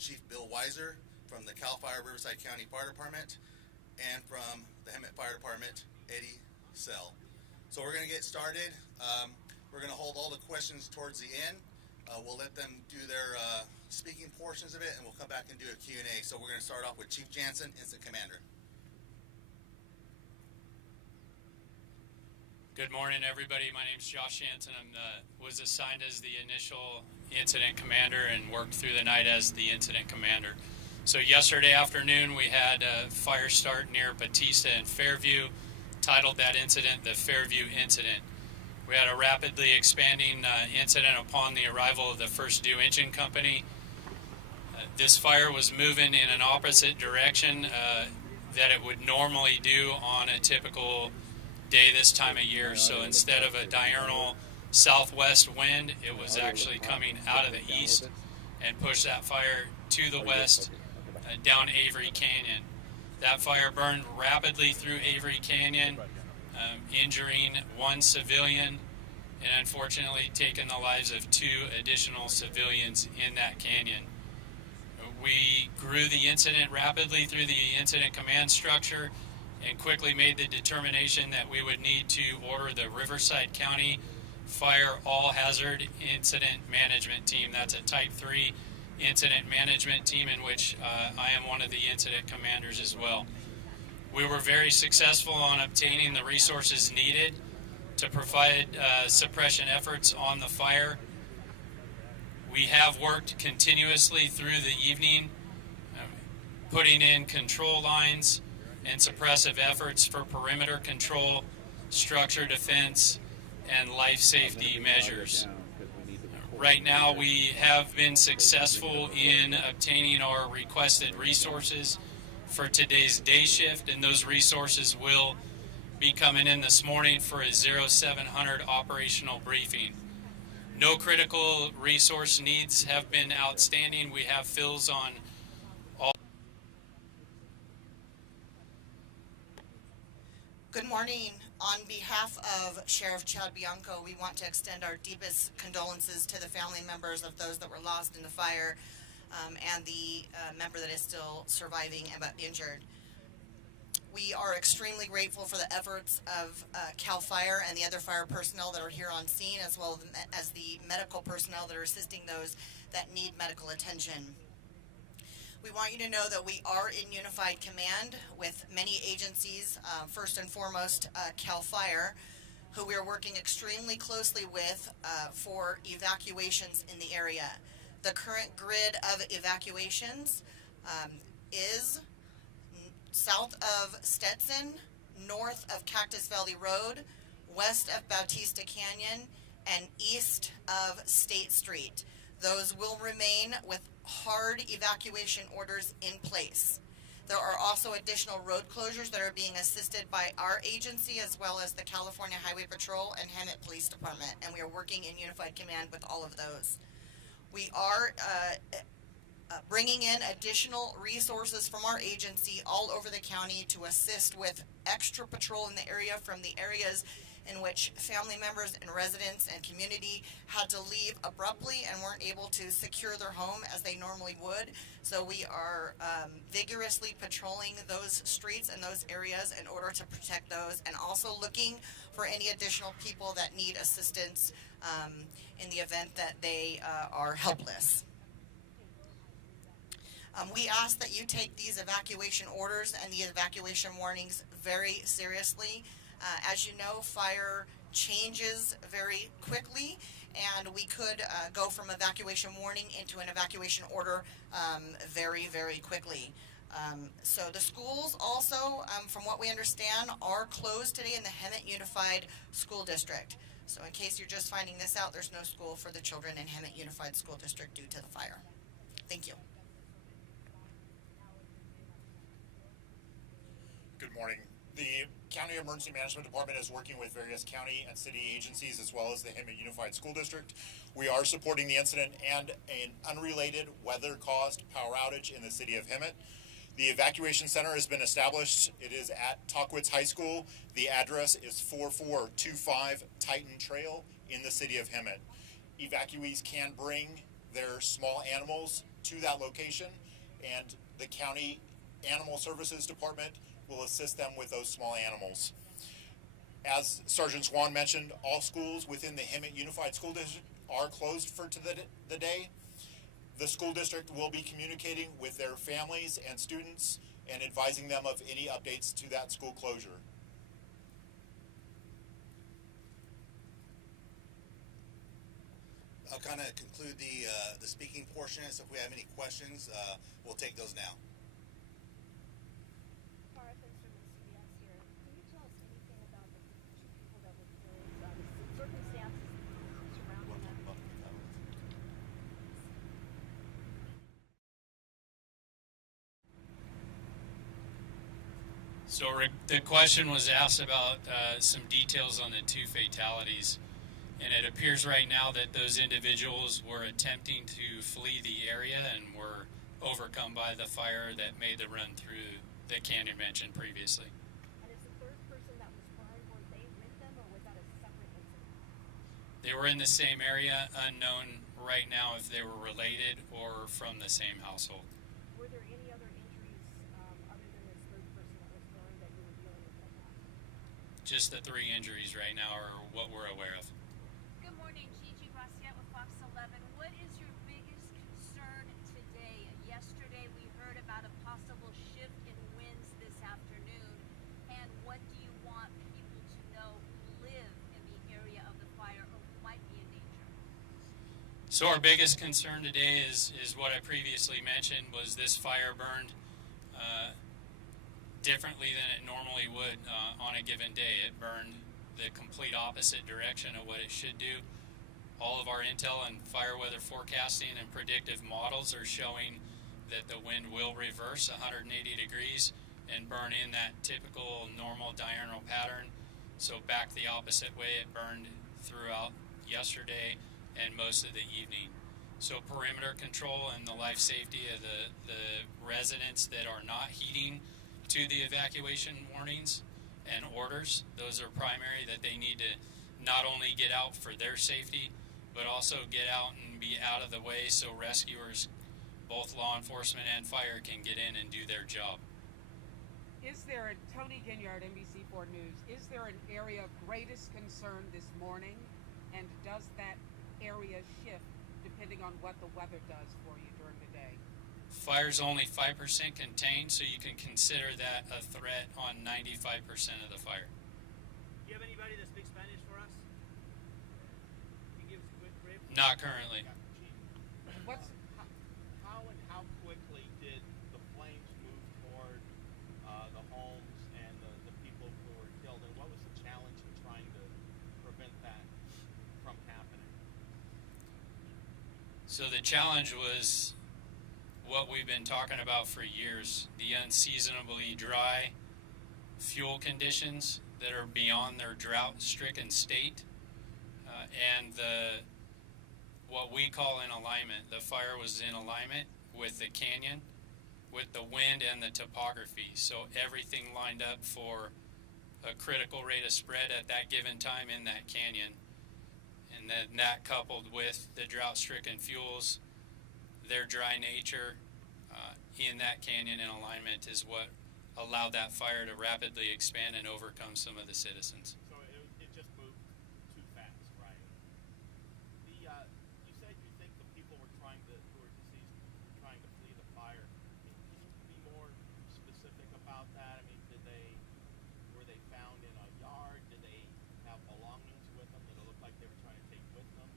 Chief Bill Weiser from the CAL FIRE Riverside County Fire Department, and from the Hemet Fire Department, Eddie Sell. So we're going to get started. We're going to hold all the questions towards the end. We'll let them do their speaking portions of it, and we'll come back and do a Q&A. So we're going to start off with Chief Jansen, Incident Commander. Good morning, everybody. My name is Josh Jansen. I was assigned as the initial incident commander and worked through the night as the incident commander. So yesterday afternoon, we had a fire start near Batista and Fairview, titled that incident the Fairview Incident. We had a rapidly expanding incident upon the arrival of the first due engine company. This fire was moving in an opposite direction that it would normally do on a typical day this time of year. So instead of a diurnal southwest wind, it was actually coming out of the east and pushed that fire to the west down Avery Canyon. That fire burned rapidly through Avery Canyon, injuring one civilian and unfortunately taking the lives of 2 additional civilians in that canyon. We grew the incident rapidly through the incident command structure and quickly made the determination that we would need to order the Riverside County Fire All Hazard Incident Management Team. That's a Type 3 incident management team in which I am one of the incident commanders as well. We were very successful on obtaining the resources needed to provide suppression efforts on the fire. We have worked continuously through the evening, putting in control lines and suppressive efforts for perimeter control, structure defense, and life safety measures. Right now, we have been successful in obtaining our requested resources for today's day shift, and those resources will be coming in this morning for a 0700 operational briefing. No critical resource needs have been outstanding. We have fills on all. Good morning. On behalf of Sheriff Chad Bianco, we want to extend our deepest condolences to the family members of those that were lost in the fire and the member that is still surviving but injured. We are extremely grateful for the efforts of CAL FIRE and the other fire personnel that are here on scene, as well as the medical personnel that are assisting those that need medical attention. We want you to know that we are in unified command with many agencies, first and foremost CAL FIRE, who we are working extremely closely with for evacuations in the area. The current grid of evacuations is south of Stetson, north of Cactus Valley Road, west of Bautista Canyon, and east of State Street. Those will remain with hard evacuation orders in place. There are also additional road closures that are being assisted by our agency as well as the California Highway Patrol and Hemet Police Department, and we are working in unified command with all of those. We are bringing in additional resources from our agency all over the county to assist with extra patrol in the area from the areas in which family members and residents and community had to leave abruptly and weren't able to secure their home as they normally would. So we are vigorously patrolling those streets and those areas in order to protect those, and also looking for any additional people that need assistance in the event that they are helpless. We ask that you take these evacuation orders and the evacuation warnings very seriously. As you know, fire changes very quickly, and we could go from evacuation warning into an evacuation order very, very quickly. So the schools also, from what we understand, are closed today in the Hemet Unified School District. So in case you're just finding this out, there's no school for the children in Hemet Unified School District due to the fire. Thank you. Good morning. The County Emergency Management Department is working with various county and city agencies as well as the Hemet Unified School District. We are supporting the incident and an unrelated weather-caused power outage in the city of Hemet. The evacuation center has been established. It is at Tockwitz High School. The address is 4425 Titan Trail in the city of Hemet. Evacuees can bring their small animals to that location, and the county animal services department will assist them with those small animals. As Sergeant Swan mentioned, all schools within the Hemet Unified School District are closed for the day. The school district will be communicating with their families and students and advising them of any updates to that school closure. I'll kind of conclude the speaking portion, so if we have any questions, we'll take those now. So the question was asked about some details on the 2 fatalities, and it appears right now that those individuals were attempting to flee the area and were overcome by the fire that made the run through the canyon mentioned previously. And is the third person that was burned, were they with them, or was that a separate incident? They were in the same area, unknown right now if they were related or from the same household. Were there any other injuries other than this third person that was burned that you were dealing with right now? Just the 3 injuries right now are what we're aware of. Good morning, Gigi Bassiette with Fox 11. What is your biggest concern today? Yesterday we heard about a possible shift in winds this afternoon. And what do you want people to know who live in the area of the fire or who might be in danger? So our biggest concern today is what I previously mentioned, was this fire burned differently than it normally would on a given day. It burned the complete opposite direction of what it should do. All of our intel and fire weather forecasting and predictive models are showing that the wind will reverse 180 degrees and burn in that typical normal diurnal pattern. So back the opposite way it burned throughout yesterday and most of the evening. So perimeter control and the life safety of the residents that are not heeding to the evacuation warnings and orders, those are primary, that they need to not only get out for their safety, but also get out and be out of the way so rescuers, both law enforcement and fire, can get in and do their job. Is there, Tony Ginyard, NBC4 News, is there an area of greatest concern this morning, and does that area shift depending on what the weather does for you during the day? Fire's only 5% contained, so you can consider that a threat on 95% of the fire. Do you have anybody that speaks Spanish for us? Can you give us a quick brief? Not currently. What's How and how quickly did the flames move toward the homes and the people who were killed, and what was the challenge in trying to prevent that from happening? So the challenge was what we've been talking about for years, the unseasonably dry fuel conditions that are beyond their drought-stricken state, and what we call in alignment. The fire was in alignment with the canyon, with the wind and the topography, so everything lined up for a critical rate of spread at that given time in that canyon. And then that, coupled with the drought-stricken fuels, their dry nature in that canyon in alignment, is what allowed that fire to rapidly expand and overcome some of the citizens. So it just moved too fast, right? You said you think the people who were deceased were trying to flee the fire. Can you be more specific about that? I mean, were they found in a yard? Did they have belongings with them that it looked like they were trying to take with them?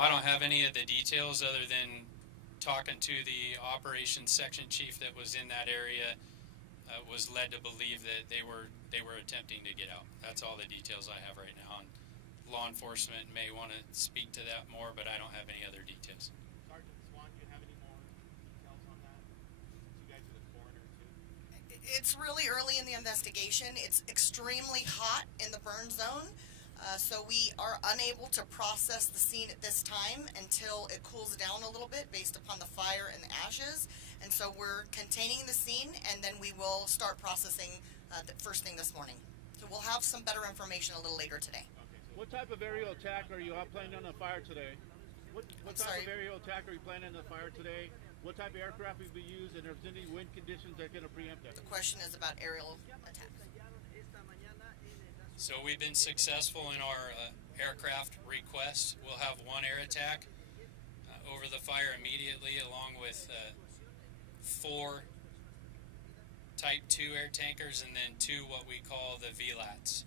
I don't have any of the details other than talking to the operations section chief that was in that area. Was led to believe that they were attempting to get out. That's all the details I have right now. And law enforcement may want to speak to that more, but I don't have any other details. Sergeant Swan, do you have any more details on that? You guys are the coroner too. It's really early in the investigation. It's extremely hot in the burn zone. So we are unable to process the scene at this time until it cools down a little bit based upon the fire and the ashes. And so we're containing the scene, and then we will start processing the first thing this morning. So we'll have some better information a little later today. What type of aerial attack are you planning on the fire today? What I'm type sorry. of aerial attack are you planning on the fire today? What type of aircraft will be used, and if there's any wind conditions that are going to preempt it? The question is about aerial attacks. So we've been successful in our aircraft request. We'll have one air attack over the fire immediately, along with 4 Type 2 air tankers and then 2 what we call the VLATs.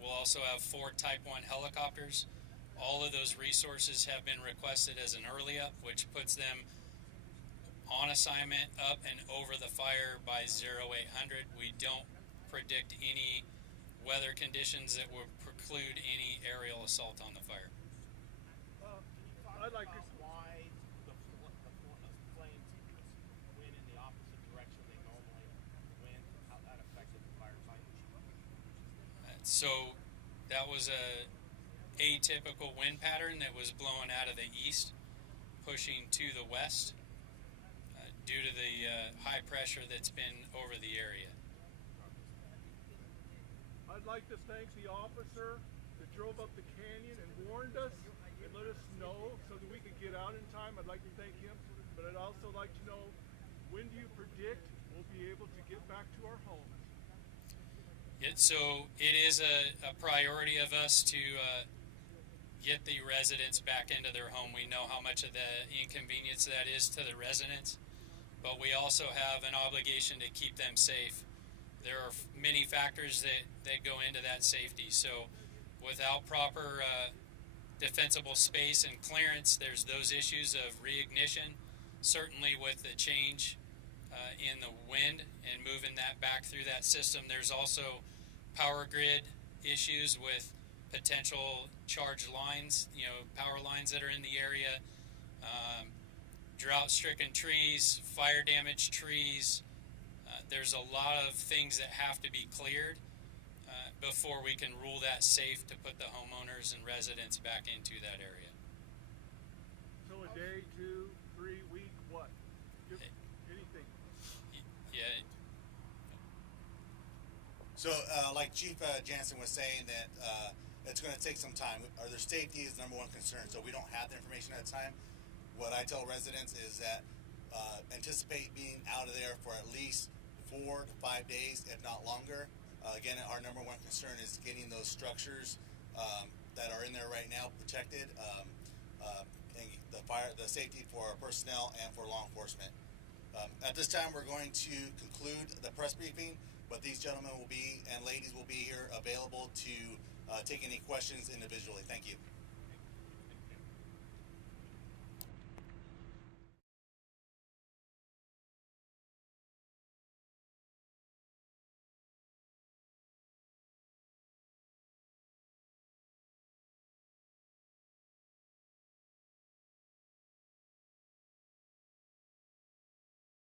We'll also have 4 Type 1 helicopters. All of those resources have been requested as an early up, which puts them on assignment up and over the fire by 0800. We don't predict any weather conditions that would preclude any aerial assault on the fire. I'd like to why the flames went in the opposite direction they normally went, how that affected the firefighting. So that was a atypical wind pattern that was blowing out of the east, pushing to the west due to the high pressure that's been over the area. I'd like to thank the officer that drove up the canyon and warned us and let us know so that we could get out in time. I'd like to thank him, but I'd also like to know, when do you predict we'll be able to get back to our homes? So it is a priority of us to get the residents back into their home. We know how much of the inconvenience that is to the residents, but we also have an obligation to keep them safe. There are many factors that go into that safety. So without proper defensible space and clearance, there's those issues of reignition. Certainly with the change in the wind and moving that back through that system, there's also power grid issues with potential charged lines, power lines that are in the area, drought-stricken trees, fire-damaged trees. There's a lot of things that have to be cleared before we can rule that safe to put the homeowners and residents back into that area. So a day, 2, 3 week, what? Just anything. Yeah. So, like Chief Jansen was saying, that it's going to take some time. Their safety is the number one concern, so we don't have the information at the time. What I tell residents is that anticipate being out of there for at least 4 to 5 days, if not longer. Again, our number one concern is getting those structures that are in there right now protected, and the safety for our personnel and for law enforcement. At this time, we're going to conclude the press briefing, but these gentlemen and ladies will be here available to take any questions individually. Thank you.